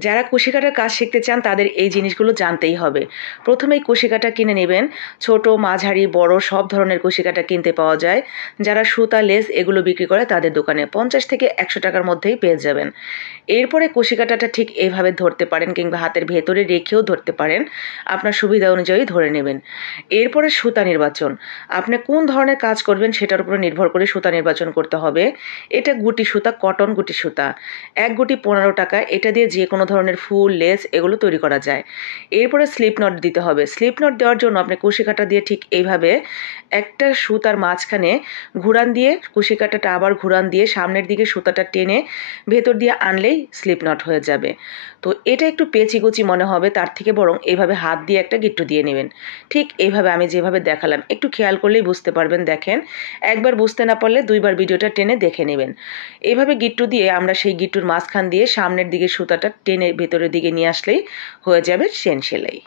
যারা কুশি কাটার কাজ শিখতে চান তাদের এই জিনিসগুলো জানতেই হবে। প্রথমেই কুশি কাটা কিনে নেবেন। ছোট, মাঝারি, বড় সব ধরনের কুশি কাটা কিনতে পাওয়া যায়। যারা সুতা, লেস এগুলো বিক্রি করে তাদের দোকানে 50 থেকে 100 টাকার মধ্যেই পেয়ে যাবেন। এরপরে কুশি কাটাটা ঠিক এইভাবে ধরতে পারেন কিংবা হাতের ভেতরে রেখেও ধরতে পারেন, আপনার সুবিধা অনুযায়ী ধরে নেবেন। এরপরে সুতা নির্বাচন। আপনি কোন ধরনের কাজ করবেন সেটার উপরে নির্ভর করে সুতা নির্বাচন করতে হবে। এটা গুটি সুতা, কটন গুটি সুতা। এক গুটি 15 টাকা। এটা দিয়ে যে কোনো ধরনের ফুল, লেস এগুলো তৈরি করা যায়। এরপরে স্লিপ নট দিতে হবে। স্লিপ নট দেওয়ার জন্য আপনি কুশি কাঁটা দিয়ে ঠিক এইভাবে একটা সুতার মাঝখানে ঘুরান দিয়ে কুশি কাঁটাটা আবার ঘুরান দিয়ে সামনের দিকে সুতাটা টেনে ভেতর দিয়ে আনলেই স্লিপ নট হয়ে যাবে। তো এটা একটু পেঁচিকুচি মনে হবে, তার থেকে বরং এইভাবে হাত দিয়ে একটা গিট্টু দিয়ে নেবেন। ঠিক এইভাবে আমি যেভাবে দেখালাম একটু খেয়াল করলেই বুঝতে পারবেন। দেখেন, একবার বুঝতে না পারলে দুইবার ভিডিওটা টেনে দেখে নেবেন। এইভাবে গিট্টু দিয়ে আমরা সেই গিট্টুর মাঝখান দিয়ে সামনের দিকে সুতাটা টেনে ভেতরের দিকে নিয়ে আসলেই হয়ে যাবে চেন সেলাই।